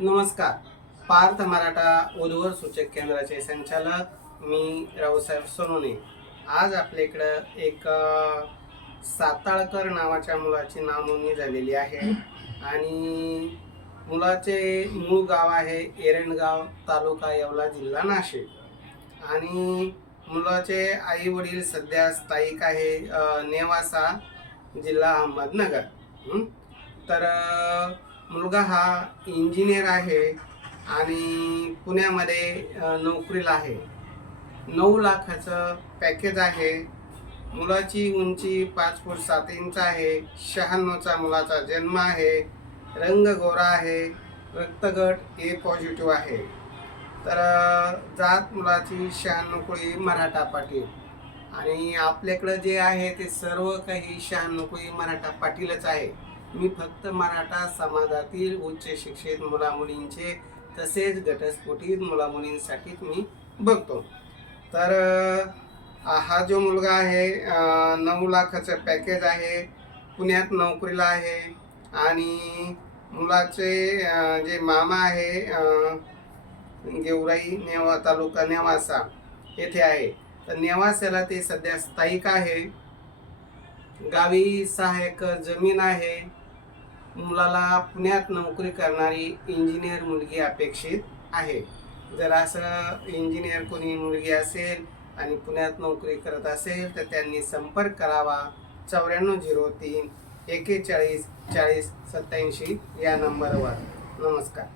नमस्कार. पार्थ मराठा उद्वर सूचक केंद्राचे संचालक मी रावसाहेब सोनोने. आज आपल्या इकडं एक साताळकर नावाच्या मुलाची नावनोंदणी झालेली आहे. आणि मुलाचे मूळ गाव आहे एरणगाव तालुका येवला जिल्हा नाशिक. आणि मुलाचे आई वडील सध्या स्थायिक आहे नेवासा जिल्हा अहमदनगर. तर मुलगा हा इंजिनियर आहे आणि पुण्यामध्ये नोकरीला आहे. नऊ लाखाचं पॅकेज आहे. मुलाची उंची पाच फूट सात इंच आहे. शहाण्णवचा मुलाचा जन्म आहे. रंग गोरा आहे. रक्तगट ए पॉझिटिव्ह आहे. तर जात मुलाची शहाण्णव कुळी मराठा पाटील. आणि आपल्याकडं जे आहे ते सर्व काही शहाण्णव कुळी मराठा पाटीलच आहे. मी फक्त मराठा समाजातील उच्च शिक्षित मुलामुलींचे तसेच घटस्फोटीत मुलामुलींसाठीच मी बघतो. तर हा जो मुलगा आहे नऊ लाखाचं पॅकेज आहे पुण्यात नोकरीला आहे आणि मुलाचे जे मामा आहे गेवराई नेवा तालुका नेवासा येथे आहे. तर नेवासाला ते सध्या स्थायिक आहे. गावी सहायक जमीन आहे. मुलाला पुण्यात नोकरी करणारी इंजिनियर मुलगी अपेक्षित आहे. जर असं इंजिनियर कोणी मुलगी असेल आणि पुण्यात नोकरी करत असेल तर त्यांनी संपर्क करावा. चौऱ्याण्णव झिरो तीन एकेचाळीस चाळीस सत्याऐंशी या नंबरवर. नमस्कार.